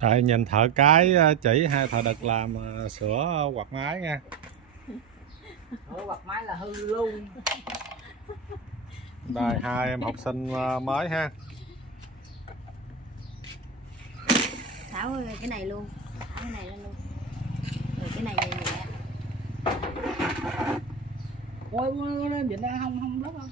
Đây, nhìn thợ cái chỉ hai thợ đực làm sửa quạt máy nha. Sửa quạt máy là hư luôn. Đây hai em học sinh mới ha. Tháo cái này luôn, tháo cái này lên luôn, rồi cái này nhẹ nhẹ. Ôi bệnh đây không lắm không.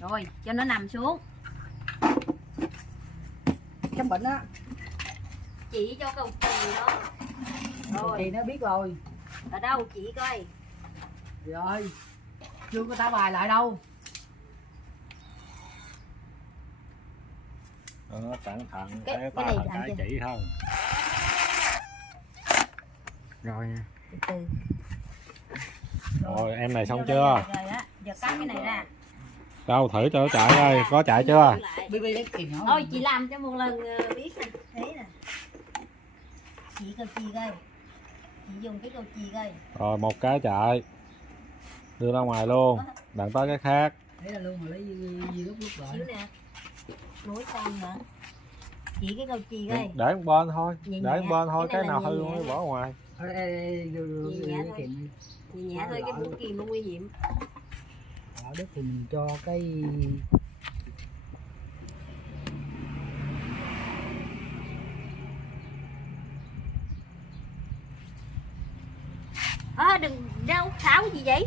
Rồi cho nó nằm xuống. Chấm bệnh á. Chỉ cho cầu chì đó. Rồi thì nó biết rồi. Ở đâu chỉ coi. Rồi chưa có thả bài lại đâu. Đó, cẩn thận Cái ta này thợ làm cái chưa? chỉ không. Rồi nha. Từ từ. Rồi em này xong Vô chưa? đây rồi á, giờ cắt cái này ra. Đâu thử cho nó chạy coi, có chạy chưa? BB lấy kìm nhỏ. Thôi chị làm cho một lần biết nè, thấy nè. Chị cầu chì coi. Chị dùng cái cầu chì coi. Rồi một cái chạy. Đưa ra ngoài luôn, đặng tới cái khác. Đấy là luôn mà lấy gì lúc lại. Xíu nè. Nối con nữa. Chỉ cái cầu chì coi. Để một bên thôi, Nhẹ để một nhẹ. bên thôi, Cái cái này là nào hư nhẹ mới nhẹ. bỏ ngoài. Nhẹ nhẹ thôi, cái mũi kìm nó nguy hiểm. Ở đất thì mình cho cái Đừng đâu tháo cái gì vậy,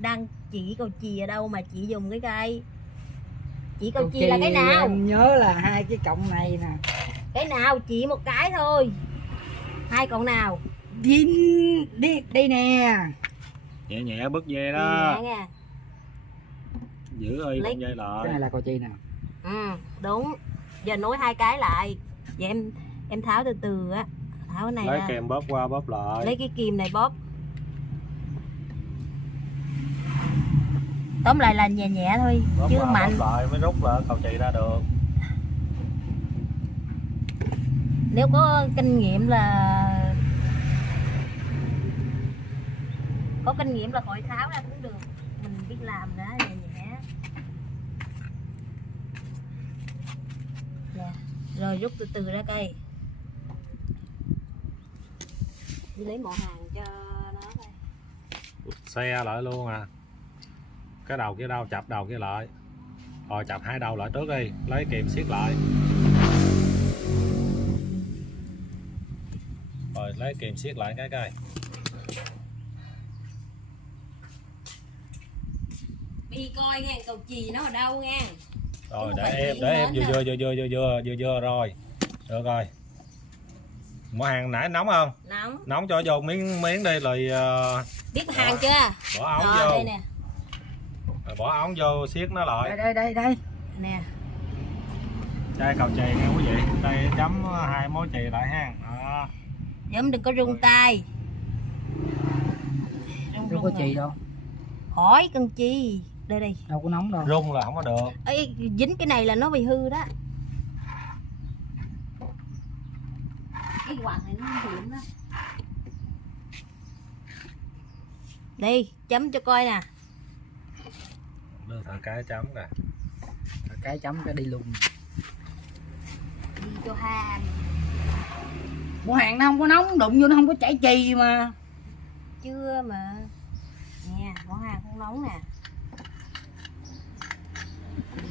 đang chỉ cầu chì ở đâu mà chị dùng cái cây chỉ cầu chì là cái nào? Em nhớ là hai cái cọng này nè. Cái nào chỉ một cái thôi, hai cọng nào? Vin đây nè. Nhẹ nhẹ bứt dây đó, Nhẹ nha. giữ y Lấy- con dây Cái lại. này là cầu chi nè. Đúng, giờ nối hai cái lại. Giờ em tháo từ từ á, tháo cái này Lấy ra. kèm bóp qua bóp lại. Lấy cái kìm này bóp. Tóm lại là nhẹ nhẹ thôi, Bóp chứ qua, mạnh. bóp lại mới rút lại cầu chì ra được. Nếu có kinh nghiệm là khỏi tháo ra cũng được, mình biết làm đó, nhẹ nhẹ. Nè, rồi rút từ từ ra cây. Đi lấy mỏ hàng cho nó đây. Xe lại luôn à. Cái đầu kia đâu, chập đầu kia lại. Rồi chập hai đầu lại trước đi, lấy kìm siết lại. Rồi lấy kìm siết lại cái cây. Đi coi nha, cầu chì nó ở đâu nha. Rồi Chứ để không phải em chuyển đến vừa rồi. Được rồi. Mỏ hàng nãy nóng không? Nóng. Nóng cho vô miếng đi rồi Biết hàng chưa? bỏ ống Rồi vô. đây nè. Rồi bỏ ống vô siết nó lại. Đây. Nè. Chai cầu chì nha quý vị. Đây chấm hai mối chì lại ha. Đó. Giống đừng có rung tay. Đâu có chì đâu. Hỏi cần chi. Đây. Đâu có nóng đâu. Rung là không có được. Ê, dính cái này là nó bị hư đó. Cái quạt này nó nguy hiểm đó. Đi, chấm cho coi nè. Đưa thợ cái chấm nè. Cái chấm cái đi luôn. Đi cho hàng. Mỏ hàng nó không có nóng, đụng vô nó không có chảy chì mà. Chưa mà. Nè, mỏ hàng không nóng nè.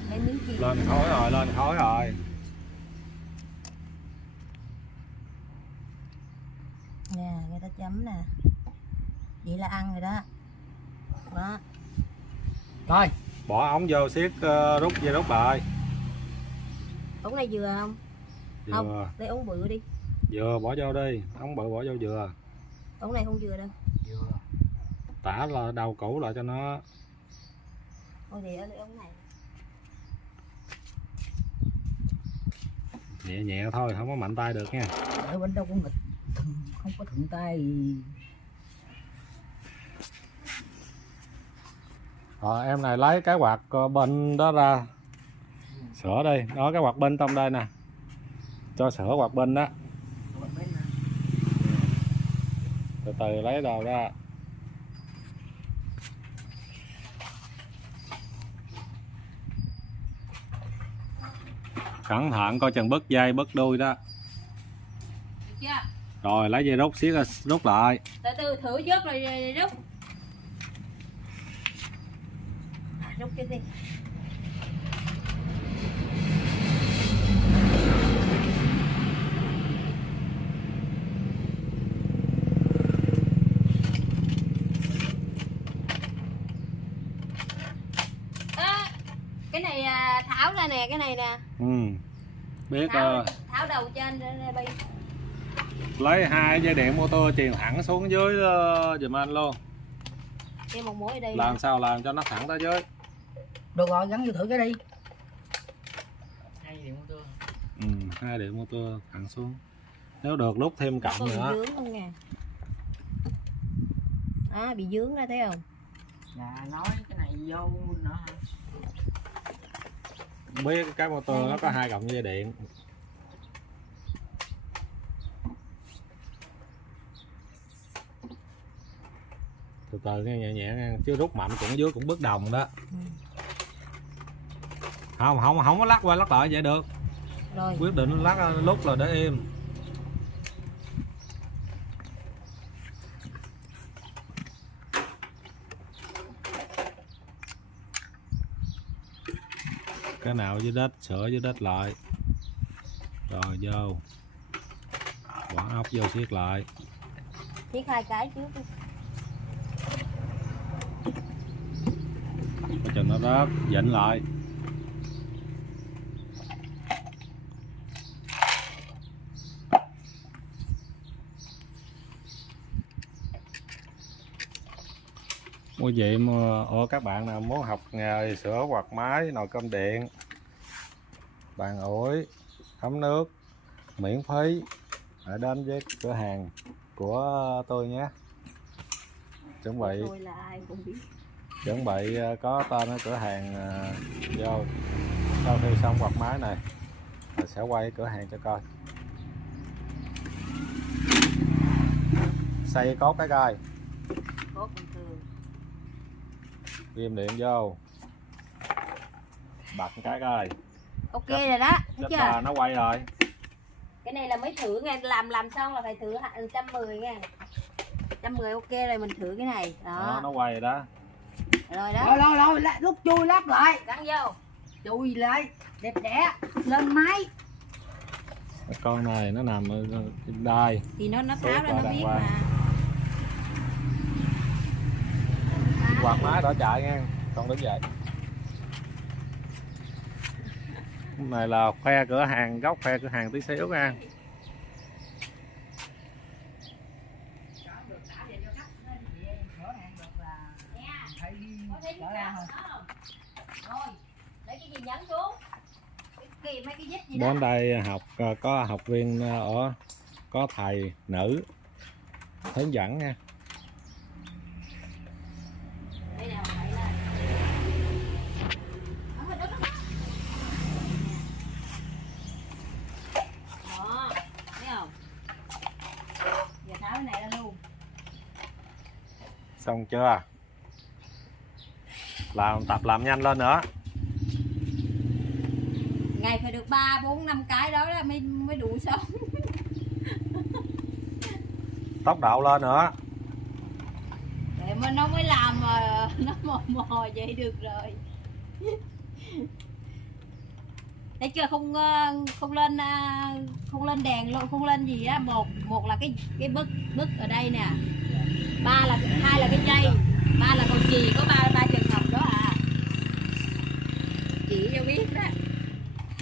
Lấy miếng chi. Lên khói rồi. Nè, người ta chấm nè. Vậy là ăn rồi đó. Đó. Rồi, Bỏ ống vô siết rút dây rút lại. Ống này vừa không? Vừa. Không, lấy ống bự đi. Vừa bỏ vô đi, ống bự bỏ vô vừa. Ống này không vừa đâu. Tả là đầu cũ lại cho nó. Thôi thì lấy ống này. Nhẹ nhẹ thôi, không có mạnh tay được nha. ở bên đâu có nghịch, không có thuận tay. Rồi em này lấy cái quạt bên đó ra sửa đi. Đó cái quạt bên trong đây nè. Cho sửa quạt bên đó. Từ từ lấy đầu ra. Cẩn thận coi chừng bứt dây bứt đuôi đó. Được chưa? Rồi lấy dây rút xiết rút lại. Từ từ thử trước rồi rút. Rút cái gì? Cái này tháo ra nè, cái này nè. Biết Tháo đầu trên ra bi. lấy 2 dây điện motor truyền thẳng xuống dưới giùm anh luôn. Thêm một mũi ở đây. Làm sao làm cho nó thẳng tới dưới. Được rồi, gắn vô thử cái đi. 2 điện motor. 2 điện motor thẳng xuống. Nếu được lúc thêm cộng còn nữa. bị dướng không nè. Bị dướng ra thấy không? Dạ nói cái này vô nữa hả? Biết cái motor nó có 2 cọng dây điện. Từ từ nghe nhẹ nhẹ nha, chứ rút mạnh cũng dưới cũng bước đồng đó. Không có lắc qua lắc lại vậy được. Rồi. Quyết định lắc lúc là để im. Cái nào dưới đất sửa dưới đất lại. Rồi vô. Quẳng ốc vô siết lại. Siết 2 cái trước đi. Coi chừng nó rớt, dịnh lại. Quý vị các bạn nào muốn học nghề sửa quạt máy, nồi cơm điện, bàn ủi, ấm nước miễn phí, hãy đến với cửa hàng của tôi nhé. Chuẩn bị Tôi là ai cũng biết. chuẩn bị có tên ở cửa hàng vô. Sau khi xong quạt máy này mình sẽ quay cửa hàng cho coi. Xây cốt cái coi. Cốt bình thường. Ghim điện vô. Bật cái coi. Ok rồi đó, thấy chưa? Chết nó quay rồi. Cái này là mới thử nghe, làm xong là phải thử 110 nha. 110 ok rồi mình thử cái này. Đó. Nó quay rồi đó. Rồi đó. Rồi, lúc chui lắp lại. Gắn vô. Chui lại, đẹp đẽ, lên máy. Cái con này nó nằm ở đai. Thì nó tháo ra Rồi, nó đàng biết hoàng. mà. Quạt máy đỏ chạy nha, con đứng dậy. Cái này là khoe cửa hàng, góc khoe cửa hàng tí xíu nha. Rồi, lấy cái gì nhấn xuống. Mấy cái dít gì Đến đó. đây học có học viên ở có thầy nữ hướng dẫn nha. Đây nào, đẩy lên. Đó, thấy không? Giờ tháo cái này ra luôn. Xong chưa? Tập làm nhanh lên nữa. Ngày phải được 3, 4, 5 cái đó mới đủ sống. Tốc độ lên nữa. Để mà nó mới làm mà nó mò vậy được rồi. Thấy chưa, không lên đèn luôn, không lên gì á. Một là cái bức ở đây nè. Hai là cái dây, 3 là cầu chì, có ba trường hợp đó à. Chỉ cho biết đó.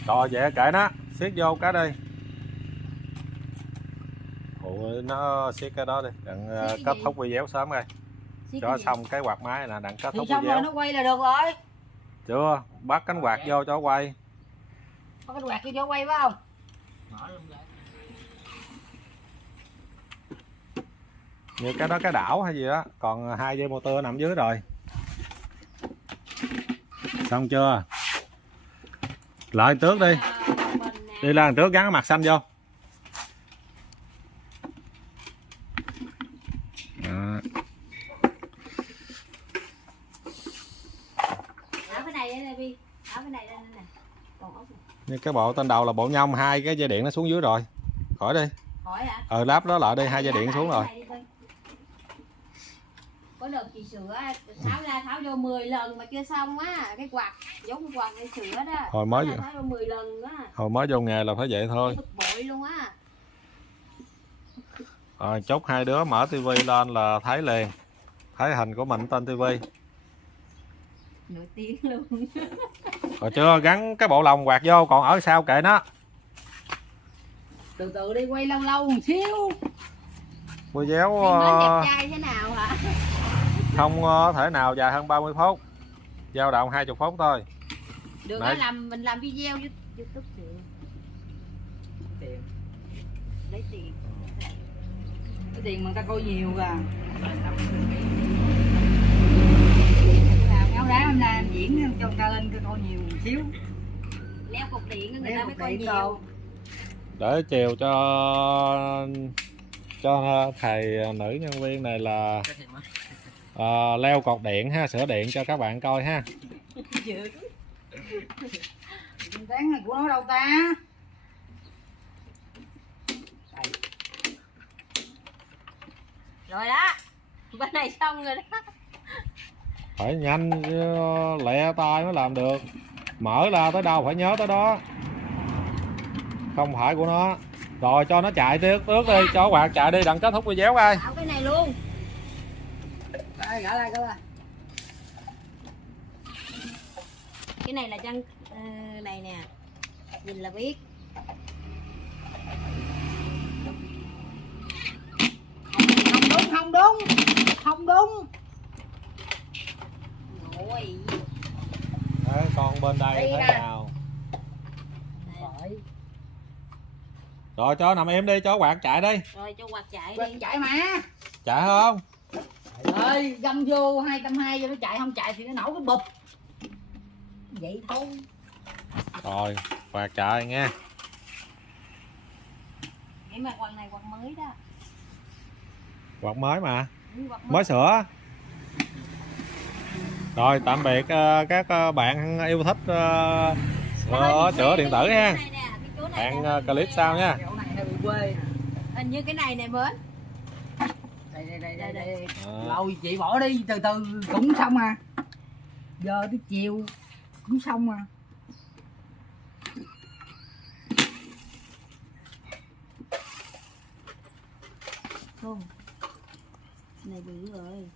Rồi vậy kệ nó, siết vô cái đi. Ủa, nó siết cái đó đi, đặng kết thúc video sớm rồi. Cho xong cái quạt máy nè, đặng kết Thì thúc xong rồi video. nó quay là được rồi. Chưa, bắt cánh quạt vô cho quay. Có cái quạt kia cho quay phải không? Mở luôn lại. Như cái đó cái đảo hay gì đó, còn 2 dây motor nằm dưới rồi. Xong chưa? Lại trước đi. Đi lên trước gắn cái mặt xanh vô. Đó. Tháo cái này lên đi, tháo cái này lên nè. Còn ốc này. Nhưng cái bộ trên đầu là bộ nhông, hai cái dây điện nó xuống dưới rồi. Khỏi đi. Hỏi hả? Láp đó lại đi, hai dây điện xuống rồi. Có đợt chị sửa tháo ra tháo vô 10 lần mà chưa xong á, cái quạt giống cái quạt để sửa đó. Hồi mới tháo vô 10 lần á. Hồi mới vô nghề là phải vậy thôi. Bực bội luôn á. Rồi chốt hai đứa mở tivi lên là thấy liền, thấy hình của mình trên tivi. Nổi tiếng luôn. Rồi chưa gắn cái bộ lồng quạt vô, còn ở sau kệ nó. Từ từ đi, quay lâu lâu một xíu. Cô déo Bánh đẹp trai thế nào hả? không thể nào dài hơn 30 phút, dao động 20 phút thôi. Được Đấy. á, mình làm video YouTube được. Tiền. Lấy tiền. Cái tiền mà người ta coi nhiều kìa. Áo đá em làm diễn cho người ta lên coi nhiều một xíu. Leo cục điện người Leo ta mới cục coi điện nhiều. đâu. Để chiều cho thầy nữ nhân viên này là Cái gì mà leo cột điện ha, sửa điện cho các bạn coi ha. Tháng này của nó đâu ta? Rồi đó. Bên này xong rồi đó. Phải nhanh lẹ tay mới làm được, mở ra tới đâu phải nhớ tới đó, không phải của nó. Rồi cho nó chạy trước đi, cho quạt chạy đi, đặng kết thúc video coi. Tạo cái này luôn. Đây, gỡ lại. Cái này là chân này nè. Nhìn là biết. Không đúng. Ôi. Đấy, còn bên đây Đây thế nè. nào? Phải. Rồi cho nằm im đi, cho quạt chạy đi. Rồi cho quạt chạy Quạt đi. chạy mà. Chạy không? Ơi, găm vô 220 cho nó chạy, không chạy thì nó nổ cái bụp. Vậy thôi. Rồi quạt chạy nghe. Cái mà quạt này quạt mới đó. Quạt mới mà, Ừ, quạt mới sửa. Rồi tạm biệt các bạn yêu thích sửa điện tử ha. Hẹn clip sau nha. Chỗ này hơi bị quê. Hình như cái này nè mến. Đây. À. Rồi chị bỏ đi, từ từ cũng xong à. Giờ tới chiều cũng xong à. Không. Này bự rồi.